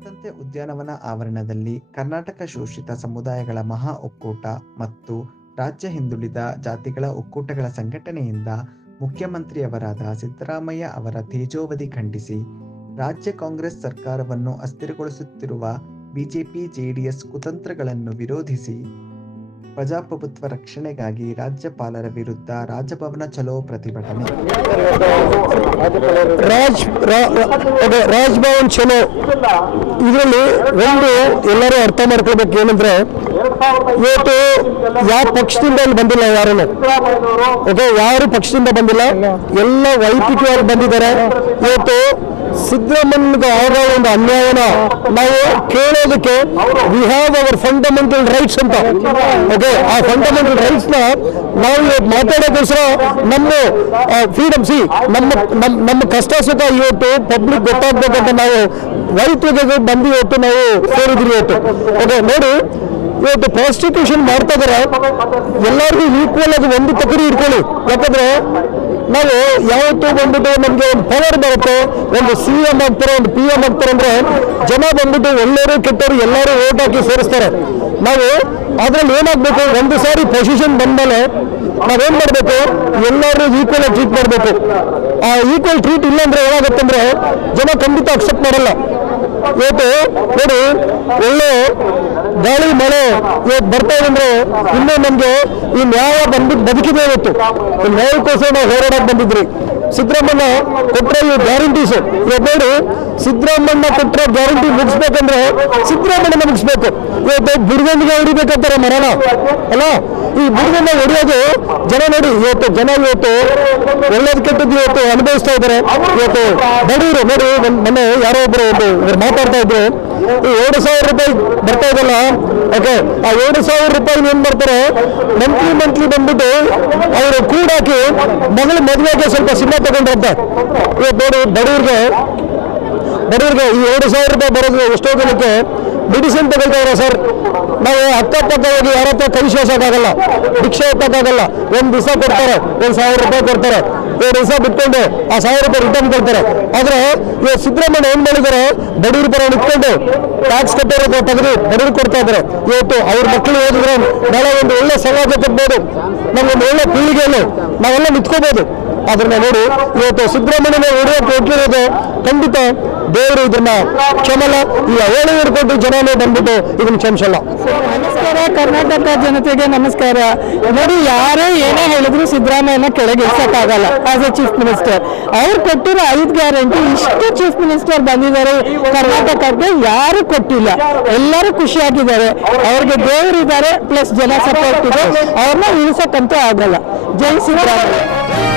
ಸ್ವಾತಂತ್ರ್ಯ ಉದ್ಯಾನವನ ಆವರಣದಲ್ಲಿ ಕರ್ನಾಟಕ ಶೋಷಿತ ಸಮುದಾಯಗಳ ಮಹಾ ಒಕ್ಕೂಟ ಮತ್ತು ರಾಜ್ಯ ಹಿಂದುಳಿದ ಜಾತಿಗಳ ಒಕ್ಕೂಟಗಳ ಸಂಘಟನೆಯಿಂದ ಮುಖ್ಯಮಂತ್ರಿಯವರಾದ ಸಿದ್ದರಾಮಯ್ಯ ಅವರ ತೇಜೋವಧಿ ಖಂಡಿಸಿ ರಾಜ್ಯ ಕಾಂಗ್ರೆಸ್ ಸರ್ಕಾರವನ್ನು ಅಸ್ಥಿರಗೊಳಿಸುತ್ತಿರುವ ಬಿಜೆಪಿ-ಜೆಡಿಎಸ್ ಕುತಂತ್ರಗಳನ್ನು ವಿರೋಧಿಸಿ ಪ್ರಜಾಪ್ರಭುತ್ವ ರಕ್ಷಣೆಗಾಗಿ ರಾಜ್ಯಪಾಲರ ವಿರುದ್ಧ ರಾಜಭವನ ಚಲೋ ಪ್ರತಿಭಟನೆ. ರಾಜಭವನ್ ಚಲೋ ಇದರಲ್ಲಿ ಒಂದು ಎಲ್ಲರೂ ಅರ್ಥ ಮಾಡ್ಕೊಳ್ಬೇಕು ಏನಂದ್ರೆ, ಇವತ್ತು ಯಾವ ಪಕ್ಷದಿಂದ ಇಲ್ಲಿ ಬಂದಿಲ್ಲ, ಯಾರು ಪಕ್ಷದಿಂದ ಬಂದಿಲ್ಲ, ಎಲ್ಲ ವೈಯಕ್ತಿಕವಾಗಿ ಬಂದಿದ್ದಾರೆ. ಇವತ್ತು ಸಿದ್ದರಾಮಯ್ಯನಿಗೆ ಆಗೋ ಒಂದು ಅನ್ಯಾಯನ ನಾವು ಕೇಳೋದಕ್ಕೆ we have our fundamental rights ಅಂತ. ಆ ಫಂಡಮೆಂಟಲ್ ರೈಟ್ಸ್ ನ ನಾವು ಇವತ್ತು ಮಾತಾಡೋಕ್ಕೋಸ್ಕರ ನಮ್ಮ ಫ್ರೀಡಮ್ ನಮ್ಮ ಕಷ್ಟ ಸುಖ ಇವತ್ತು ಪಬ್ಲಿಕ್ ಗೊತ್ತಾಗ್ಬೇಕಂತ ನಾವು ವೈಯಕ್ತಿಕ ಬಂದು ಇವತ್ತು ನಾವು ಸೇರಿದ್ರಿ ಇವತ್ತು. ನೋಡಿ, ಇವತ್ತು ಪ್ರಾಸ್ಟಿಟ್ಯೂಷನ್ ಮಾಡ್ತಾ ಇದಾರೆ, ಎಲ್ಲರಿಗೂ ಈಕ್ವಲ್ ಆಗಿ ಒಂದು ತಕಡಿ ಇಟ್ಕೊಳ್ಳಿ. ಯಾಕಂದ್ರೆ ನಾವು ಯಾವತ್ತೂ ಬಂದ್ಬಿಟ್ಟು ನಮ್ಗೆ ಒಂದು ಪವರ್ ಬರುತ್ತೆ, ಒಂದು CM ಆಗ್ತಾರೆ, ಒಂದು PM ಆಗ್ತಾರೆ ಅಂದ್ರೆ ಜನ ಬಂದ್ಬಿಟ್ಟು ಒಳ್ಳೆಯವರು ಕೆಟ್ಟವರು ಎಲ್ಲರೂ ಓಟ್ ಹಾಕಿ ಸೇರಿಸ್ತಾರೆ. ನಾವು ಅದ್ರಲ್ಲಿ ಏನಾಗ್ಬೇಕು, ಒಂದು ಸಾರಿ ಪೊಸಿಷನ್ ಬಂದ್ಮೇಲೆ ನಾವೇನ್ ಮಾಡ್ಬೇಕು, ಎಲ್ಲರೂ ಈಕ್ವಲ್ ಆಗಿ ಟ್ರೀಟ್ ಮಾಡ್ಬೇಕು. ಆ ಈಕ್ವಲ್ ಟ್ರೀಟ್ ಇಲ್ಲ ಅಂದ್ರೆ ಏನಾಗುತ್ತೆ ಅಂದ್ರೆ ಜನ ಖಂಡಿತ ಅಕ್ಸೆಪ್ಟ್ ಮಾಡಲ್ಲ. ಇವತ್ತು ನೋಡಿ, ಒಳ್ಳೆ ಗಾಳಿ ಮಳೆ ಇವತ್ತು ಬರ್ತಾ ಇದೆ ಅಂದ್ರೆ ಇನ್ನೂ ನಮ್ಗೆ ಈ ನ್ಯಾಯ ಬಂದ್ಬಿಟ್ಟು ಬದುಕಿದೆ. ಇವತ್ತು ಈ ನ್ಯಾಯಕ್ಕೋಸ್ಕರ ನಾವು ಹೋರಾಡಕ್ಕೆ ಬಂದಿದ್ರಿ. ಸಿದ್ದರಾಮಯ್ಯ ಕೊಟ್ಟರೆ ಈ ಗ್ಯಾರಂಟೀಸ್ ಇವತ್ತು ನೋಡಿ, ಸಿದ್ದರಾಮಯ್ಯ ಕೊಟ್ಟರೆ ಗ್ಯಾರಂಟಿ ಮುಗಿಸ್ಬೇಕಂದ್ರೆ ಸಿದ್ದರಾಮಯ್ಯನ ಮುಗಿಸ್ಬೇಕು. ಇವತ್ತು ಬುಡಗಂಡಿಗೆ ಹೊಡಿಬೇಕಂತಾರೆ ಮರಣ ಅಲ್ಲ, ಈ ಬುಡಗಂಡ ಹೊಡೆಯೋದು ಜನ ನೋಡಿ. ಇವತ್ತು ಒಳ್ಳೇದು ಕೆಟ್ಟದ್ದು ಇವತ್ತು ಅನುಭವಿಸ್ತಾ ಇದ್ದಾರೆ. ಇವತ್ತು ಬಡವರು ನೋಡಿ, ಮೊನ್ನೆ ಯಾರೋ ಒಬ್ರು ಮಾತಾಡ್ತಾ ಇದ್ರು, ಈ 2,000 ರೂಪಾಯಿ ಬರ್ತಾ ಇದಲ್ಲ, ಆ 2,000 ರೂಪಾಯಿ ಏನ್ ಮಾಡ್ತಾರೆ, ಮಂತ್ಲಿ ಬಂದ್ಬಿಟ್ಟು ಅವರು ಕೂಡಾಕಿ ಮಗಳ ಮದುವೆಗೆ ಸ್ವಲ್ಪ ಸಿನಿಮಾ ತಗೊಂಡ್ರಂತ. ಇವತ್ತು ನೋಡಿ, ಬಡವ್ರಿಗೆ ಈ 2,000 ರೂಪಾಯಿ ಬರೋದು ಎಷ್ಟೋ ಜನಕ್ಕೆ ಮೆಡಿಸಿನ್ ತಗೊಳ್ತಾವ್ರೆ ಸರ್. ನಾವು ಅಕ್ಕಪಕ್ಕ ಹೋಗಿ ಯಾರ ಹತ್ರ ಕೈ ಶೋಷಕ್ಕಾಗಲ್ಲ, ಭಿಕ್ಷೆ ಎತ್ತಕ್ಕಾಗಲ್ಲ. ಒಂದು ದಿವಸ ಕೊಡ್ತಾರೆ, 1,000 ರೂಪಾಯಿ ಕೊಡ್ತಾರೆ, 2 ದಿವಸ ಬಿಟ್ಕೊಂಡು ಆ 1,000 ರೂಪಾಯಿ ರಿಟರ್ನ್ ಕೊಡ್ತಾರೆ. ಆದ್ರೆ ಇವತ್ತು ಸಿದ್ದರಾಮಯ್ಯ ಏನ್ ಮಾಡಿದ್ದಾರೆ, ಬಡವ್ರ ಪರ ನಿಂತ್ಕೊಂಡು ಟ್ಯಾಕ್ಸ್ ಕಟ್ಟೋರ ತೆಗೆದು ಬಡವ್ರಿಗೆ ಕೊಡ್ತಾ ಇದ್ದಾರೆ. ಇವತ್ತು ಅವ್ರ ಮಕ್ಕಳು ಓದಿದ್ರೆ ನಾಳೆ ಒಂದು ಒಳ್ಳೆ ಸಮಾಜ ಕಟ್ಬೋದು, ನಮ್ಗೊಂದು ಒಳ್ಳೆ ಪೀಳಿಗೆಯಲ್ಲಿ ನಾವೆಲ್ಲ ನಿಂತ್ಕೋಬಹುದು. ಅದನ್ನ ನೋಡಿ, ಇವತ್ತು ಸಿದ್ದರಾಮಯ್ಯನ ಹೊಡೆಯೋಕೆ ಹೋಗಿರೋದು ಖಂಡಿತ ದೇವರು ಇದನ್ನ ಕ್ಷಮಲ್ಲ. ಈ 700 ಕೋಟಿ ಜನನೇ ಬಂದ್ಬಿಟ್ಟು ಇದನ್ನ ಕ್ಷಮಿಸಲ್ಲ. ನಮಸ್ಕಾರ ಕರ್ನಾಟಕ ಜನತೆಗೆ ನಮಸ್ಕಾರ. ನೋಡಿ, ಯಾರೇ ಏನೇ ಹೇಳಿದ್ರು ಸಿದ್ದರಾಮಯ್ಯನ ಕೆಳಗೆ ಇಳಿಸಕ್ಕಾಗಲ್ಲ. ಆಸ್ ಎ ಚೀಫ್ ಮಿನಿಸ್ಟರ್ ಅವ್ರು ಕೊಟ್ಟಿರೋ 5 ಗ್ಯಾರಂಟಿ ಇಷ್ಟು ಚೀಫ್ ಮಿನಿಸ್ಟರ್ ಬಂದಿದ್ದಾರೆ ಕರ್ನಾಟಕಕ್ಕೆ, ಯಾರು ಕೊಟ್ಟಿಲ್ಲ. ಎಲ್ಲರೂ ಖುಷಿಯಾಗಿದ್ದಾರೆ. ಅವ್ರಿಗೆ ದೇವರಿದ್ದಾರೆ, ಪ್ಲಸ್ ಜನ ಸಪೋರ್ಟ್ ಇದೆ. ಅವ್ರನ್ನ ಇಳಿಸಕ್ಕಂತೂ ಆಗಲ್ಲ. ಜೈ ಸಿದ್ದರಾಮಯ್ಯ.